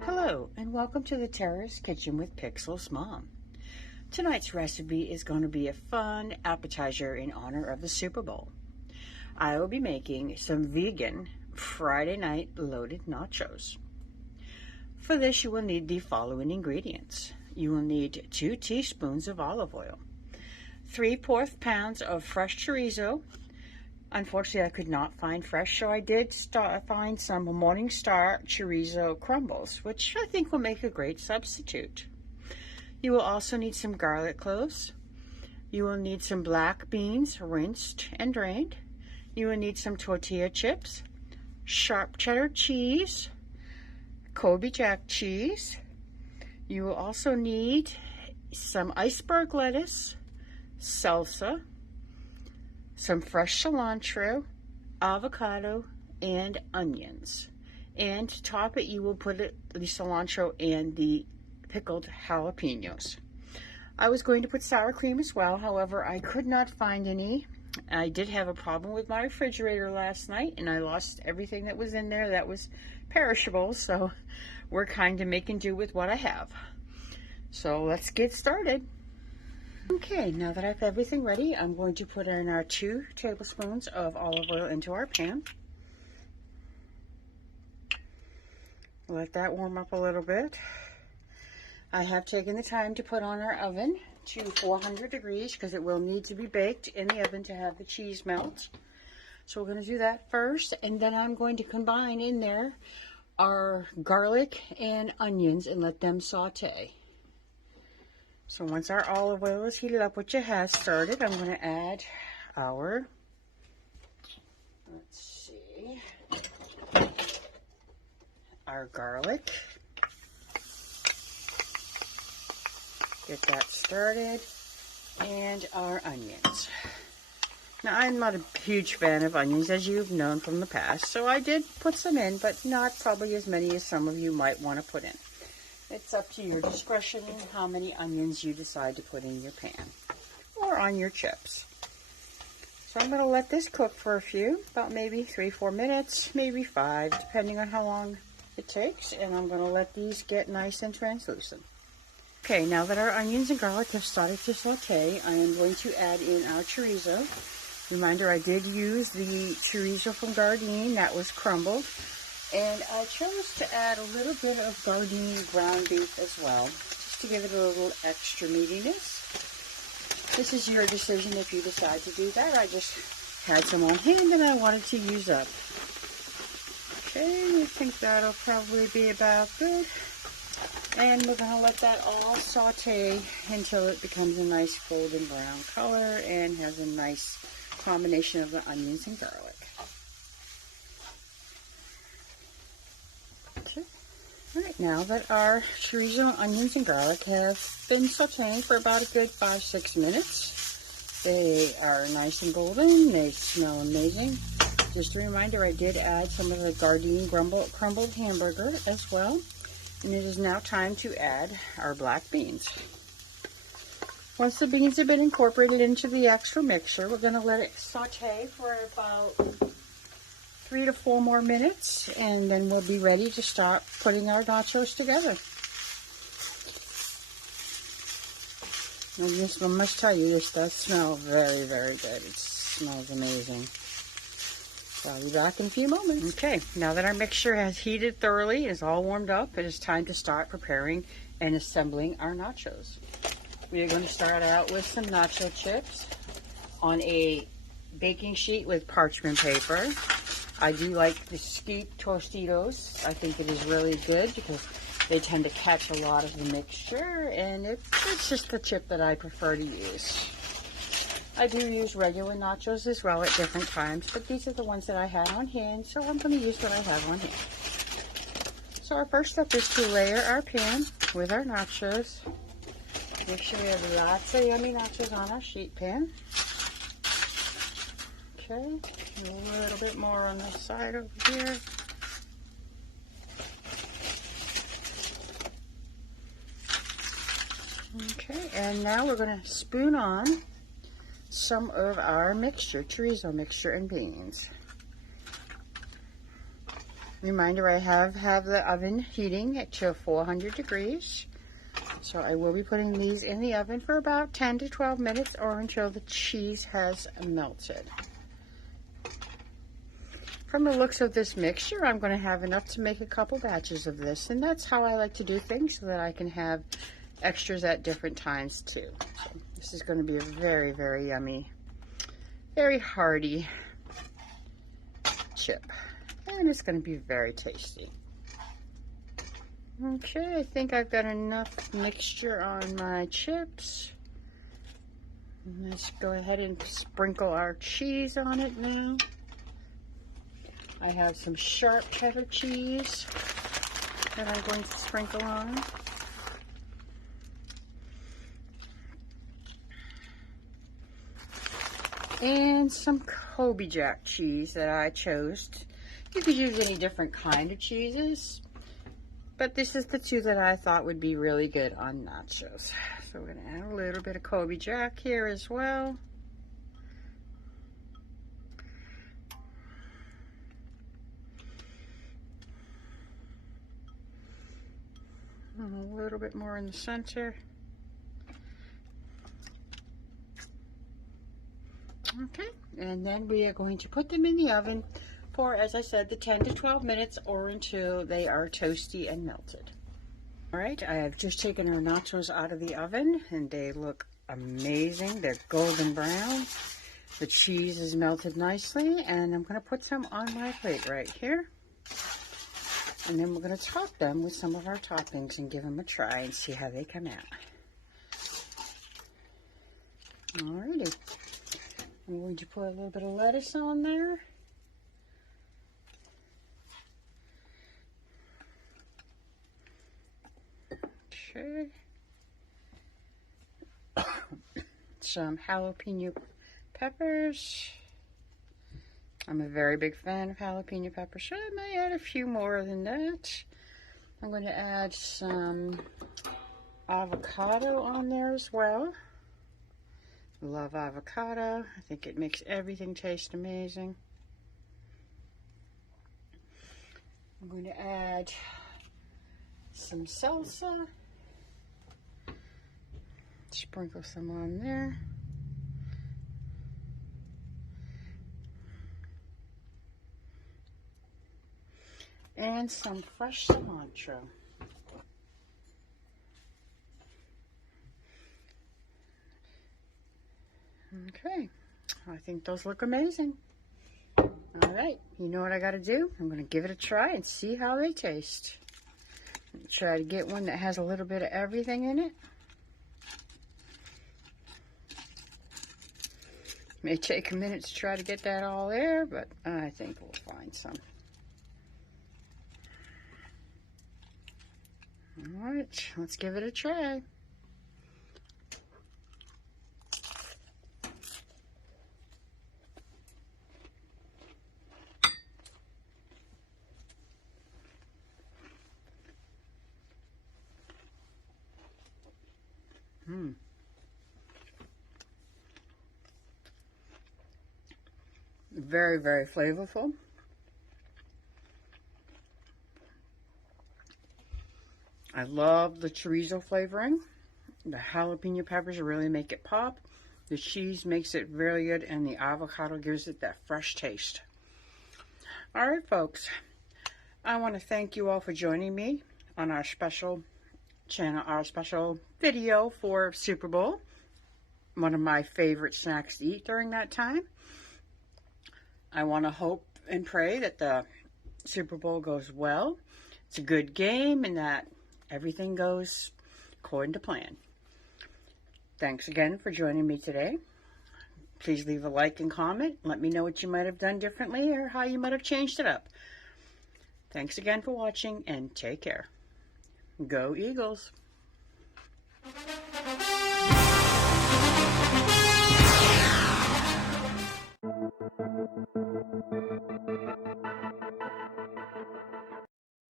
Hello, and welcome to the Terrace Kitchen with Pixel's Mom. Tonight's recipe is going to be a fun appetizer in honor of the Super Bowl. I will be making some vegan Friday night loaded nachos. For this, you will need the following ingredients. You will need 2 teaspoons of olive oil, 3/4 pounds of fresh chorizo. Unfortunately, I could not find fresh, so I did find some Morningstar chorizo crumbles, which I think will make a great substitute. You will also need some garlic cloves. You will need some black beans, rinsed and drained. You will need some tortilla chips, sharp cheddar cheese, Colby Jack cheese. You will also need some iceberg lettuce, salsa, some fresh cilantro, avocado, and onions. And to top it, you will put the cilantro and the pickled jalapenos. I was going to put sour cream as well, however, I could not find any. I did have a problem with my refrigerator last night, and I lost everything that was in there that was perishable, so we're kind of making do with what I have. So let's get started. Okay, now that I have everything ready, I'm going to put in our 2 tablespoons of olive oil into our pan. Let that warm up a little bit. I have taken the time to put on our oven to 400 degrees because it will need to be baked in the oven to have the cheese melt. So we're going to do that first, and then I'm going to combine in there our garlic and onions and let them saute. So once our olive oil is heated up, which it has started, I'm going to add our, our garlic. Get that started, and our onions. Now, I'm not a huge fan of onions, as you've known from the past, so I did put some in, but not probably as many as some of you might want to put in. It's up to your discretion how many onions you decide to put in your pan or on your chips. So I'm going to let this cook for a few, about maybe 3-4 minutes, maybe 5, depending on how long it takes. And I'm going to let these get nice and translucent. Okay, now that our onions and garlic have started to saute, I am going to add in our chorizo. Reminder, I did use the chorizo from Gardein that was crumbled. And I chose to add a little bit of Gardein ground beef as well, just to give it a little extra meatiness. This is your decision if you decide to do that. I just had some on hand and I wanted to use up. Okay, I think that'll probably be about good. And we're going to let that all saute until it becomes a nice golden brown color and has a nice combination of the onions and garlic. Alright, now that our chorizo, onions, and garlic have been sauteing for about a good 5-6 minutes, they are nice and golden, they smell amazing. Just a reminder, I did add some of the Gardein crumbled hamburger as well, and it is now time to add our black beans. Once the beans have been incorporated into the extra mixture, we're going to let it saute for about 3 to 4 more minutes, and then we'll be ready to start putting our nachos together. I must tell you, this does smell very, very good. It smells amazing. So I'll be back in a few moments. Okay, now that our mixture has heated thoroughly, is all warmed up, it is time to start preparing and assembling our nachos. We are going to start out with some nacho chips on a baking sheet with parchment paper. I do like the Skeet Tostitos. I think it is really good because they tend to catch a lot of the mixture, and it's just the chip that I prefer to use. I do use regular nachos as well at different times, but these are the ones that I had on hand, so I'm going to use what I have on hand. So our first step is to layer our pan with our nachos. Make sure we have lots of yummy nachos on our sheet pan. Okay, a little bit more on the side over here. Okay, and now we're going to spoon on some of our mixture, chorizo mixture and beans. Reminder, I have the oven heating at 400 degrees. So I will be putting these in the oven for about 10 to 12 minutes or until the cheese has melted. From the looks of this mixture, I'm going to have enough to make a couple batches of this, and that's how I like to do things, so that I can have extras at different times too. So this is going to be a very, very yummy, very hearty chip, and it's going to be very tasty. Okay, I think I've got enough mixture on my chips. Let's go ahead and sprinkle our cheese on it now. I have some sharp cheddar cheese that I'm going to sprinkle on. And some Kobe Jack cheese that I chose. You could use any different kind of cheeses, but this is the two that I thought would be really good on nachos. So we're going to add a little bit of Kobe Jack here as well. And a little bit more in the center. Okay, and then we are going to put them in the oven for, as I said, the 10 to 12 minutes or until they are toasty and melted. All right, I have just taken our nachos out of the oven and they look amazing. They're golden brown. The cheese is melted nicely, and I'm going to put some on my plate right here. And then we're going to top them with some of our toppings and give them a try and see how they come out. Alrighty. I'm going to put a little bit of lettuce on there. Okay. Some jalapeno peppers. I'm a very big fan of jalapeno peppers, so I may add a few more than that. I'm going to add some avocado on there as well. Love avocado. I think it makes everything taste amazing. I'm going to add some salsa. Sprinkle some on there. And some fresh cilantro. Okay, I think those look amazing. All right, you know what I got to do? I'm going to give it a try and see how they taste. Try to get one that has a little bit of everything in it. May take a minute to try to get that all there, but I think we'll find some. All right, let's give it a try. Very, very flavorful. I love the chorizo flavoring. The jalapeno peppers really make it pop. The cheese makes it very good, and the avocado gives it that fresh taste. All right, folks. I want to thank you all for joining me on our special channel, our special video for Super Bowl. One of my favorite snacks to eat during that time. I want to hope and pray that the Super Bowl goes well. It's a good game and that everything goes according to plan. Thanks again for joining me today. Please leave a like and comment. Let me know what you might have done differently or how you might have changed it up. Thanks again for watching and take care. Go Eagles!